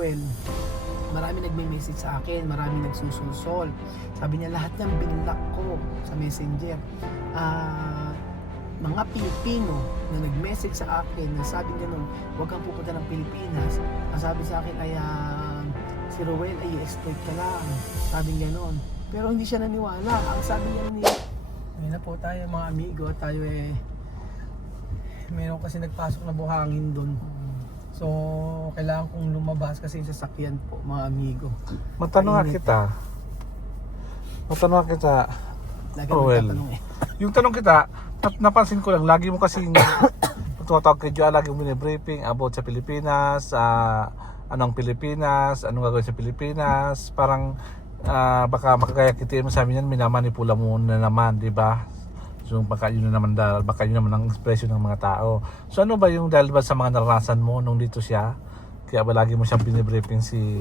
Ruel, marami nagme-message sa akin, marami nagsusulsol. Sabi niya lahat ng binlock ko sa messenger. Mga Pilipino na nag-message sa akin na sabi ganun, huwag kang pupunta ng Pilipinas. Ang sabi sa akin ay si Ruel ay exploit ka lang. Sabi ganun. Pero hindi siya naniwala. Ang sabi niya ngayon na po tayo mga amigo, tayo meron kasi nagpasok na buhangin doon. So, kailangan kong lumabas kasi yung sasakyan po, mga amigo. Matanong kita. Lagi Ruel. magtatanong Yung tanong kita, napansin ko lang, lagi mo kasi tumatawag kay Joa, lagi mo bine-briefing about sa Pilipinas, anong Pilipinas, anong gagawin sa Pilipinas, parang baka makakaya kitiin mo sa amin yan, minamanipula mo na naman, di ba? So baka yun na naman baka yun naman ang ekspresyon ng mga tao. So ano ba yung dahil ba sa mga naranasan mo nung dito siya? Kaya ba lagi mo siyang bine-briefing si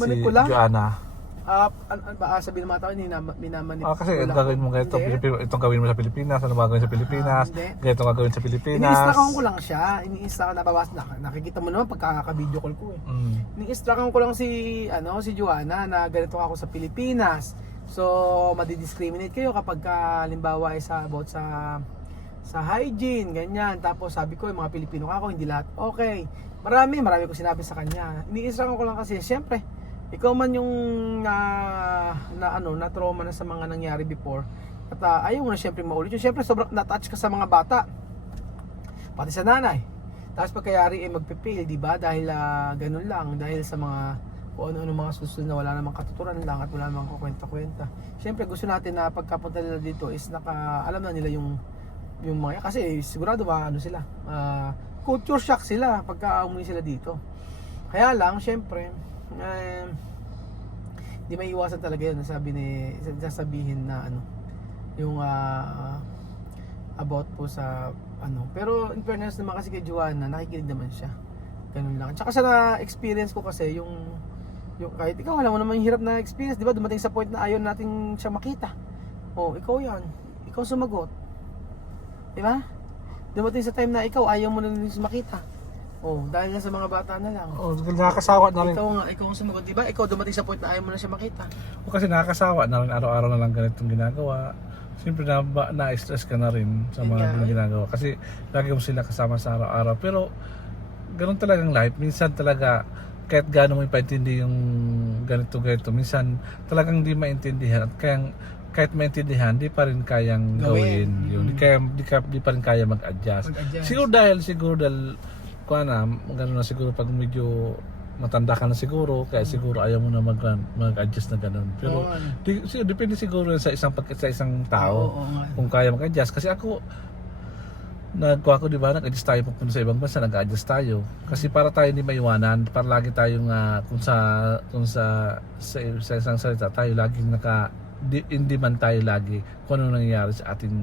manipula? Joanna? Sabihin ng mga tao, minamanipula. Kasi gagawin mo ganito, itong gawin mo sa Pilipinas, ano gagawin sa Pilipinas, ganito gagawin sa Pilipinas. Ini-instructan ko lang siya, ini-instructan nakikita mo naman pagkaka-video call ko Ini-instructan ko lang si Joanna na ganito ako sa Pilipinas. So, madi-discriminate kayo kapag halimbawa ay about sa hygiene, ganyan. Tapos sabi ko, yung mga Pilipino ako, hindi lahat okay. Marami ko sinabi sa kanya. Ini-instructan ko lang kasi, syempre, ikaw man yung na trauma na sa mga nangyari before at ayaw mo na syempre maulit yun. Syempre sobrang na-touch ka sa mga bata, pati sa nanay. Tapos pagkayari magpipill, di ba? Dahil ganun lang, dahil sa mga kung ano-ano mga susunod na wala namang katuturan lang at wala namang kukwenta-kwenta. Syempre gusto natin na pagkapunta nila dito is alam na nila yung mga, kasi sigurado sila, culture shock sila pagka umuwi sila dito. Kaya lang syempre di may iwasan talaga yun, sasabihin na yung about po sa pero in fairness naman kasi kay Joanna, nakikinig naman siya, ganun lang. Tsaka sa na-experience ko kasi yung kahit ikaw alam mo naman yung hirap na experience, di ba? Dumating sa point na ayaw natin siya makita. Ikaw yan, ikaw sumagot, di ba? Dumating sa time na ikaw ayaw mo na siya makita. Dahil nga sa mga bata na lang. Nakakasawa na rin. Ikaw ang sumagot, di ba? Ikaw dumating sa point na ayaw mo na siya makita. Kasi nakakasawa na rin, araw-araw na lang ganitong ginagawa. Siyempre na-stress ka na rin sa mga ginagawa. Kasi lagi mo sila kasama sa araw-araw. Pero ganun talagang life. Minsan talaga, kahit gaano mo ipaintindi yung ganito, minsan talagang di maintindihan. At kahit maintindihan, di pa rin kayang gawin. Di pa rin kaya mag-adjust. Siguro dahil gano'n na siguro pag medyo matanda ka na siguro, kaya siguro ayaw mo na mag-adjust na gano'n. Pero depende siguro sa isang tao kung kaya mag-adjust. Kasi ako di ba, nag-adjust tayo pupunta sa ibang bansa, nag-adjust tayo. Kasi para tayo hindi maiwanan, para lagi tayong kung sa isang salita tayo laging hindi man tayo lagi kung ano nangyayari sa ating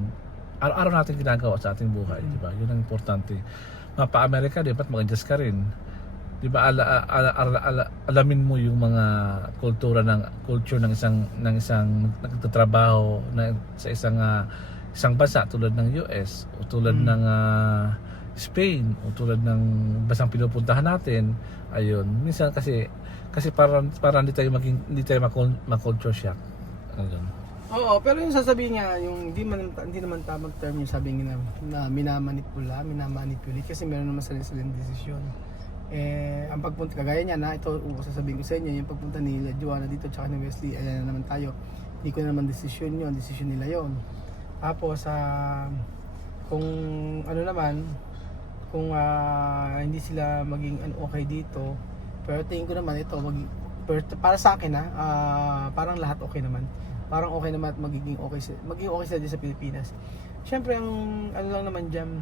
araw-araw natin ginagawa sa ating buhay, di ba? Yun ang importante. Mapa-Amerika, dapat mag-adjust ka rin. Di ba? Alamin mo yung mga culture ng isang nagtatrabaho sa isang bansa tulad ng US o tulad ng Spain o tulad ng bansang pinupuntahan natin. Ayun, minsan kasi para hindi tayo ma-culture shock. Ayun. Oo, pero yung sasabihin nga, yung hindi naman tamang term yung sabihin na minamanipulate kasi meron naman silang desisyon. Ang pagpunta, kagaya niya na ito, sasabihin ko sa inyo, yung pagpunta ni Joanna dito tsaka ni Wesley, ayan na naman tayo. Hindi ko naman desisyon nila yon. Tapos, kung hindi sila maging okay dito, pero tingin ko naman ito, para sa akin parang lahat okay naman. Parang okay naman at magiging okay sila dito sa Pilipinas. Siyempre, ang lang naman dyan,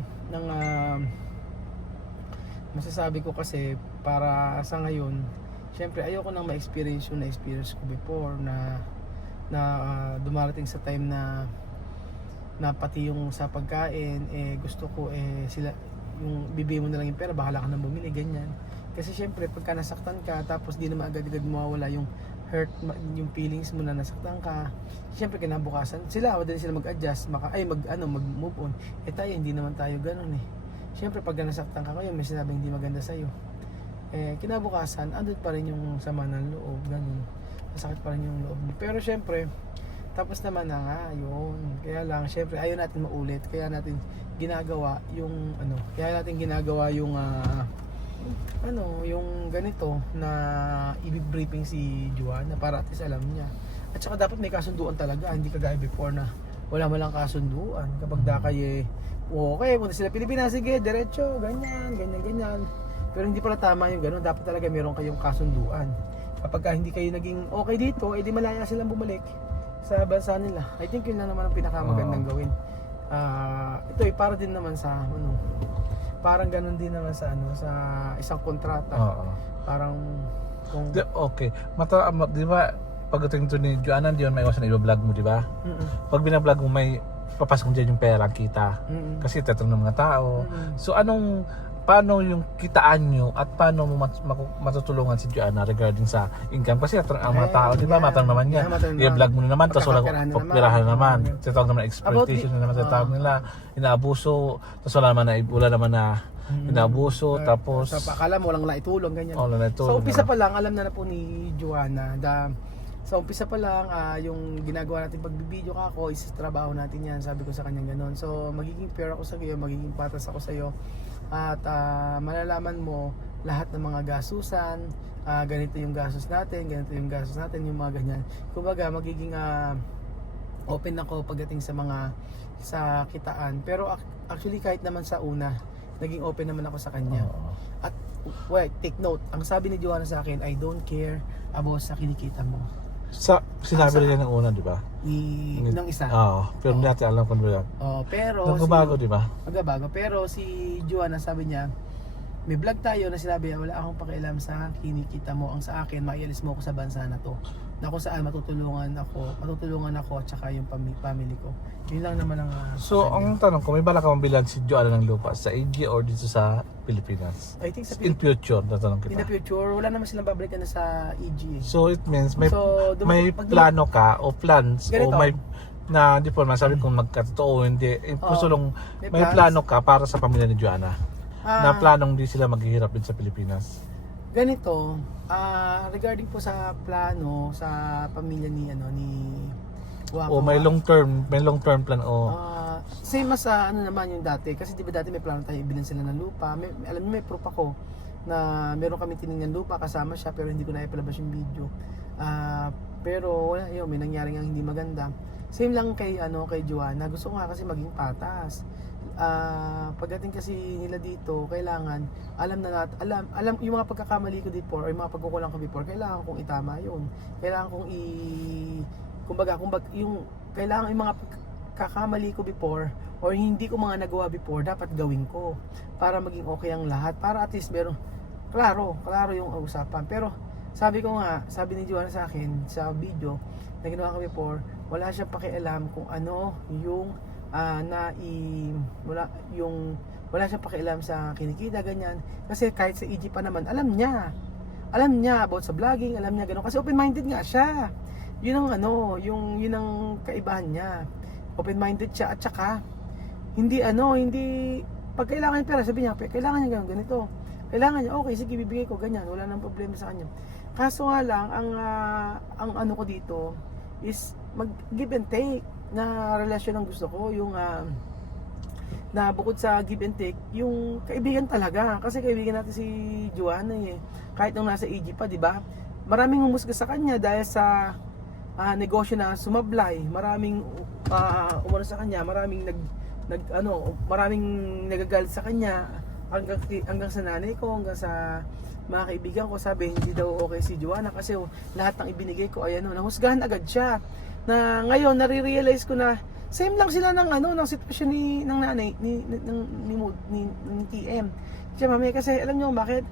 masasabi ko kasi, para sa ngayon, siyempre, ayoko nang ma-experience yung na-experience ko before, na dumarating sa time na pati yung sa pagkain, gusto ko, sila, yung bibigay mo na lang yung pera, bahala ka nang bumili, ganyan. Kasi siyempre, pagka nasaktan ka, tapos di naman agad-agad mawawala yung hurt, yung feelings mo na nasaktan ka, siyempre kinabukasan sila, madali sila mag-adjust, mag-move on. Tayo, hindi naman tayo ganun. Siyempre pag nasaktan ka ngayon, may sinabing hindi maganda sa'yo, kinabukasan, andun pa rin yung sama ng loob, ganun. Masakit pa rin yung loob. Pero syempre, tapos naman na nga, yun. Kaya lang, syempre, ayaw natin maulit. Kaya natin ginagawa yung, yung ganito na i-briefing si Joanna para at least alam niya. At saka dapat may kasunduan talaga, hindi kagaya before na wala malang kasunduan. Kapag dakay okay, punta sila Pilipinas, sige, diretso, ganyan. Pero hindi pala tama yung gano'n, dapat talaga meron kayong kasunduan. Kapag hindi kayo naging okay dito, edi malaya silang bumalik sa bansa nila. I think yun na naman ang pinakamagandang gawin. Ito para din naman sa parang ganun din naman sa sa isang kontrata. Parang kung okay. Di ba pagdating to ni Joanna, di yun may iwasan na i-vlog mo, di ba? Pag binablog mo, may papasok dyan yung pera, kita. Kasi tatanong ng mga tao. So paano yung kitaan nyo at paano mo matutulungan si Joanna regarding sa income? Kasi ang mga tao, di ba, matang naman yan. I-vlog mo na naman, tapos wala pagpirahan naman. Tatawag naman exploitation na naman, tatawag nila, inaabuso, tapos wala naman na inaabuso, tapos akala mo walang naitulong, ganyan. So umpisa pa lang, alam na po ni Joanna, sa umpisa pa lang, yung ginagawa natin pagbibideo ka ako, is trabaho natin yan, sabi ko sa kanya gano'n. So magiging fair ako sa iyo, magiging patas ako sa iyo, at malalaman mo lahat ng mga gastusan, ganito yung gastos natin, yung mga ganyan. Kumbaga magiging open ako pagdating sa kitaan. Pero actually kahit naman sa una, naging open naman ako sa kanya. At wait, take note, ang sabi ni Joanna sa akin, I don't care about sa kinikita mo. Sinabi rin ng una, di ba? Ng isa. Pero hindi natin alam kung ba yan. Pero nagbabago, di ba? Magbabago. Pero si Joanna, sabi niya, may vlog tayo na sinabi niya, wala akong pakialam sa kinikita mo. Ang sa akin, maialis mo ako sa bansa na to. Na kung saan matutulungan ako at saka yung family ko. Yun lang naman ang So, ang tanong ko, may balak ka mabilan si Joanna ng lupa sa AG or dito sa Pilipinas? I think sa in future, natanong kita. In the future, wala naman silang babalikan na sa EG. So, it means may plano ka o plans ganito, o may na di po masabi kung magkatotoo hindi. Gusto lang may plano ka para sa pamilya ni Joanna na planong di sila maghihirap din sa Pilipinas. Ganito, regarding po sa plano sa pamilya ni Wako. O may long term plan Same as naman yung dati, kasi di ba dati may plano tayo ibilhan sila ng lupa. Alam niyo, may proof ako na meron kami tiningnan lupa kasama siya, pero hindi ko na ipalabas yung video. Pero wala, may nangyari nga hindi maganda. Same lang kay Joanna. Gusto ko nga kasi maging patas. Pagdating kasi nila dito, kailangan alam yung mga pagkakamali ko before, or yung mga pagkukulang ko before, kailangan kong itama yun. Kailangan kong kumbaga yung kailangan yung mga pagkakamali ko before or hindi ko mga nagawa before, dapat gawin ko para maging okay ang lahat, para at least meron klaro yung usapan. Pero sabi ni Joanna sa akin sa video na ginawa ko before, wala siyang pakialam kung ano yung wala siyang pakialam sa kinikita, ganyan. Kasi kahit sa EG pa naman, alam niya about sa vlogging, alam niya gano'n. Kasi open-minded nga siya. Yun ang kaibahan niya. Open-minded siya, at saka hindi pag kailangan niya pera, sabi niya, kailangan niya ganito. Kailangan niya, okay, sige, bibigay ko, ganyan. Wala nang problema sa kanya. Kaso nga lang, ang ko dito is mag-give and take na relasyon ang gusto ko, yung na bukod sa give and take, yung kaibigan talaga. Kasi kaibigan natin si Joanna kahit nung nasa EG pa, di ba? Maraming humusga sa kanya dahil sa negosyo na sumablay. Maraming umano sa kanya, maraming maraming nagagalit sa kanya hanggang sa nanay ko, hanggang sa mga kaibigan ko. Sabi hindi daw okay si Joanna kasi lahat ng ibinigay ko ay nahusgahan agad siya. Na ngayon nare-realize ko na same lang sila ng sitwasyon ng nanay ni TM. Siya mami, kasi alam niyo bakit?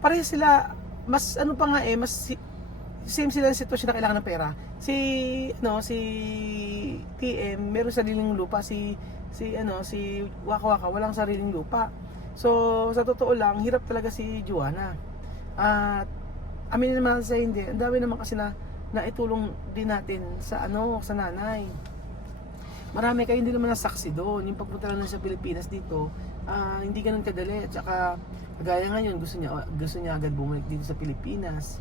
Pareho sila, mas mas same sila ng sitwasyon na kailangan ng pera. Si TM meron sariling lupa, si Waka walang sariling lupa. So sa totoo lang, hirap talaga si Joanna. At aminin naman sa hindi, ang dami naman kasi na itulong din natin sa nanay. marami kayo hindi naman nasaksi doon. Yung pagpunta lang sa Pilipinas dito, hindi ganun kadali. At saka, kagaya ngayon, gusto niya agad bumalik dito sa Pilipinas.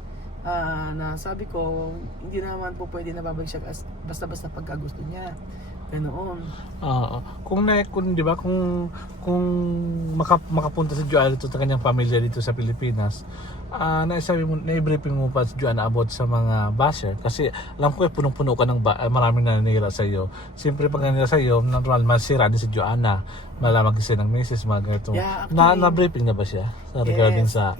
Na sabi ko, hindi naman po pwede na babalik siya basta-basta pagka gusto niya. Ganoon. Kung di ba kung makapunta si Joanna dito sa kanyang pamilya dito sa Pilipinas, na-briefing mo pa si Joanna about sa mga basher kasi alam ko punong-puno ka ng maraming nanira sa iyo. Siyempre pag nanira sa iyo, normal masira din si Joanna. Malaman kasi ng misis mga ganito. Yeah, actually, na-briefing na ba siya regarding sa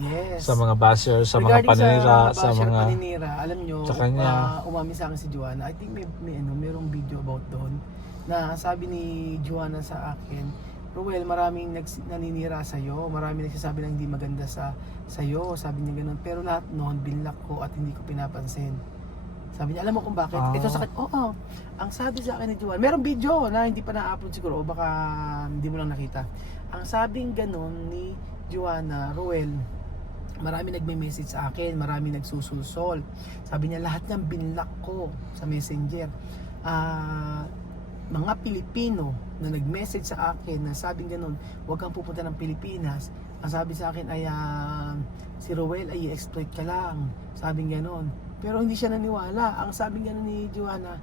mga basher, sa mga paninira, sa mga paninira, alam nyo, sa kanya. umamin sa akin si Joanna. I think mayroong video about doon na sabi ni Joanna sa akin, Ruel, maraming naninira sa iyo, maraming nagsasabi na hindi maganda sa iyo, sabi niya ganoon. Pero lahat noon binlock ko at hindi ko pinapansin. Sabi niya, alam mo kung bakit? Ito sakit. Oo. Ang sabi sa akin ni Joanna, merong video na hindi pa na-upload siguro o baka hindi mo lang nakita. Ang sabing ganoon ni Joanna, Ruel, marami nagme-message sa akin, marami nagsusulsol. Sabi niya, lahat ng binlock ko sa Messenger. Mga Pilipino na nag-message sa akin na sabing ganun, huwag kang pupunta ng Pilipinas. Ang sabi sa akin ay si Ruel ay exploit ka lang. Sabing ganun. Pero hindi siya naniwala. Ang sabing ganun ni Joanna,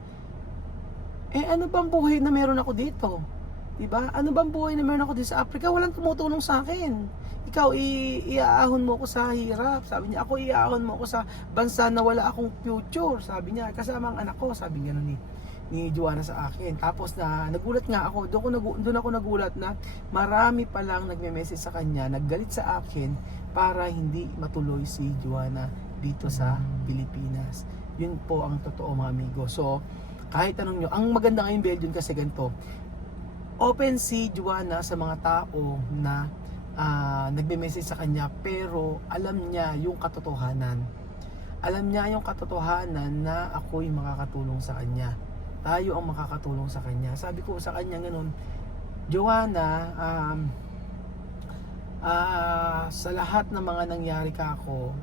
ano bang buhay na meron ako dito? Diba? Ano bang buhay na meron ako dito sa Africa? Walang tumutulong sa akin. Ikaw, iaahon mo ko sa hirap. Sabi niya, ako iaahon mo ko sa bansa na wala akong future. Sabi niya, kasama ang anak ko. Sabi ganun ni Joanna sa akin. Tapos nagulat nga ako, doon ako nagulat na marami pa lang nagme-message sa kanya, naggalit sa akin para hindi matuloy si Joanna dito sa Pilipinas. Yun po ang totoo mga amigo. So, kahit tanong nyo, ang maganda ngayong Belgium kasi ganito, open si Joanna sa mga tao na nagme-message sa kanya pero alam niya yung katotohanan. Alam niya yung katotohanan na ako yung makakatulong sa kanya. Tayo ang makakatulong sa kanya. Sabi ko sa kanya ganun, Joanna, sa lahat ng mga nangyari ka ako,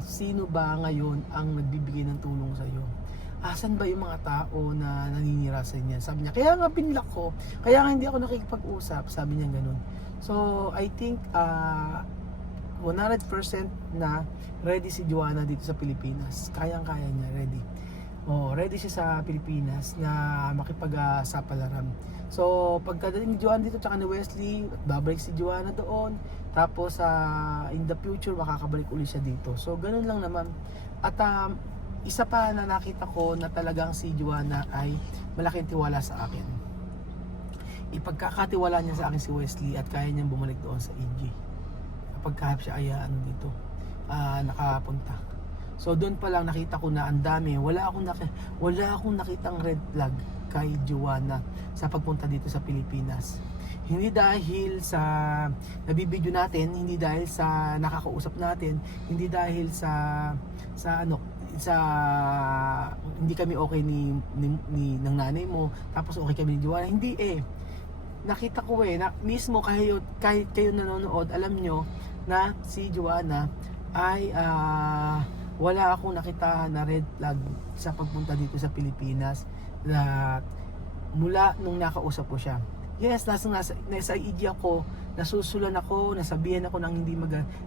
sino ba ngayon ang nagbibigay ng tulong sa iyo? Asan ba yung mga tao na naninira sa niya? Sabi niya, kaya nga binlock ko, kaya nga hindi ako nakikipag-usap, sabi niya ganun. So, I think 100% na ready si Joanna dito sa Pilipinas. Kayang-kaya niya, ready. Ready siya sa Pilipinas na makipagsapalaran. So, pagkadating ni Joanna dito tsaka ni Wesley, babalik si Joanna doon. Tapos, in the future, makakabalik ulit siya dito. So, ganun lang naman. At isa pa na nakita ko na talagang si Joanna ay malaking tiwala sa akin. Ipagkakatiwala niya sa akin si Wesley at kaya niyang bumalik doon sa EG. Kapag kahit siya ay dito, nakapunta. So doon pa lang nakita ko na ang dami. Wala akong nakitang red flag kay Joanna sa pagpunta dito sa Pilipinas. Hindi dahil sa nabibideo natin, hindi dahil sa nakakausap natin, hindi dahil sa hindi kami okay ng nanay mo, tapos okay kami ni Joanna. Hindi nakita ko na mismo kahit kayo nanonood, alam nyo na si Joanna ay wala akong nakita na red flag sa pagpunta dito sa Pilipinas na mula nung nakausap ko siya. Yes, nasa IG ako, nasusulan ako, nasabihan ako ng hindi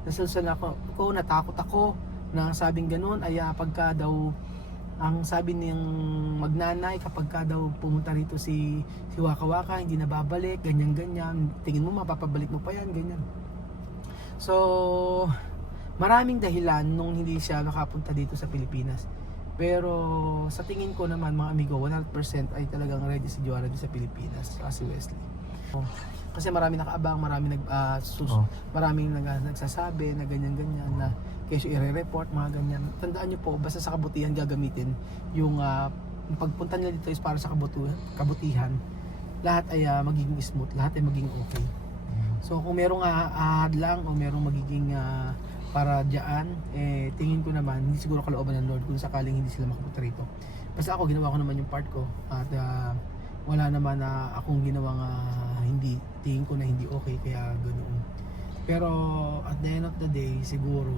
nasusulan ako, natakot ako na sabing ganun ay pagka daw ang sabi niyang magnanay kapag ka daw pumunta rito si Waka Waka hindi na babalik, ganyan, tingin mo mapapabalik mo pa yan, ganyan. So maraming dahilan nung hindi siya nakapunta dito sa Pilipinas. Pero sa tingin ko naman mga amigo, 100% ay talagang ready si Joanna dito sa Pilipinas, si Wesley. Kasi marami nakaabang, maraming nagsasabi na ganyan na kesyo i-report, mga ganyan. Tandaan nyo po, basta sa kabutihan gagamitin yung pagpunta nila dito is para sa kabutihan. Lahat ay magiging smooth, lahat ay magiging okay. So kung merong hadlang o merong magiging para diyan, tingin ko naman hindi siguro kalooban ng Lord kung sakaling hindi sila makapunta rito. Basta ako ginawa ko naman yung part ko at wala naman akong ginawang hindi, tingin ko na hindi okay, kaya ganoon. Pero at the end of the day, siguro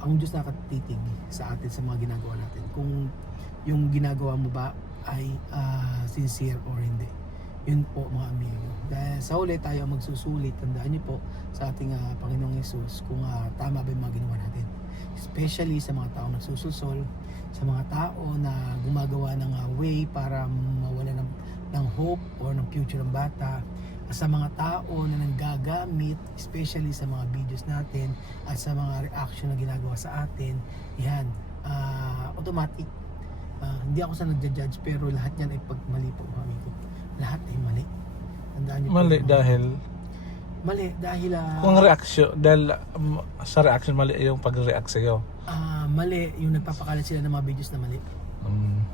ang Diyos nakatitig sa atin sa mga ginagawa natin. Kung yung ginagawa mo ba ay sincere or hindi. Yun po mga amigo. Dahil sa huli tayo ang magsusulit. Tandaan niyo po sa ating Panginoong Yesus kung tama ba yung mga ginawa natin. Especially sa mga tao nagsususol, sa mga tao na gumagawa ng way para mawala ng hope or ng future ng bata, sa mga tao na nanggagamit, especially sa mga videos natin at sa mga reaction na ginagawa sa atin, yan, automatic. Hindi ako sa nagja-judge, pero lahat yan ay pagmali po mga amigo. Lahat ay mali. Tandaan niyo Mali po, dahil mali dahil kung reaction, dahil sa reaction mali yung pag-react sa'yo. mali yung nagpapakalat sila ng mga videos na mali,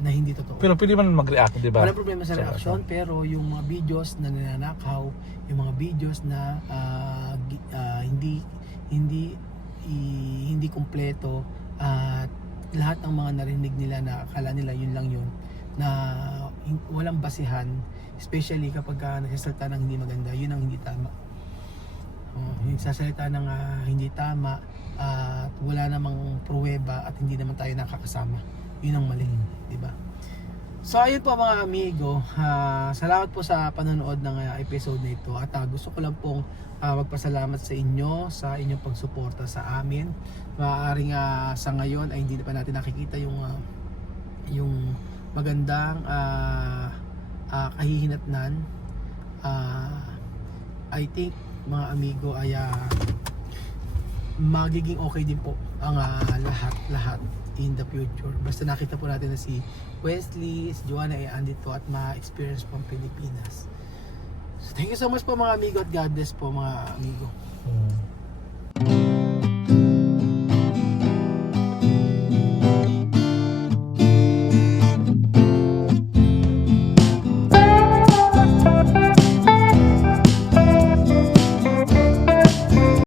na hindi totoo. Pero pwede man mag-react, di ba? Walang problema sa reaction, pero yung mga videos na nananakaw, yung mga videos na hindi kumpleto, at lahat ng mga narinig nila na akala nila yun lang yun, na walang basihan, especially kapag nagsasalita ng hindi maganda, yun ang hindi tama. Yung sasalita ng hindi tama at wala namang pruweba at hindi naman tayo nakakasama, yun ang mali, di ba? So ayun po mga amigo, salamat po sa panonood ng episode na ito, at gusto ko lang pong magpasalamat sa inyo sa inyong pagsuporta sa amin. Maaaring sa ngayon ay hindi pa natin nakikita yung magandang kahihinatnan. I think mga amigo ay magiging okay din po ang lahat in the future. Basta nakita po natin na si Wesley, si Joanna ay andito at ma-experience po ang Pilipinas. So thank you so much po mga amigo, at God bless po mga amigo.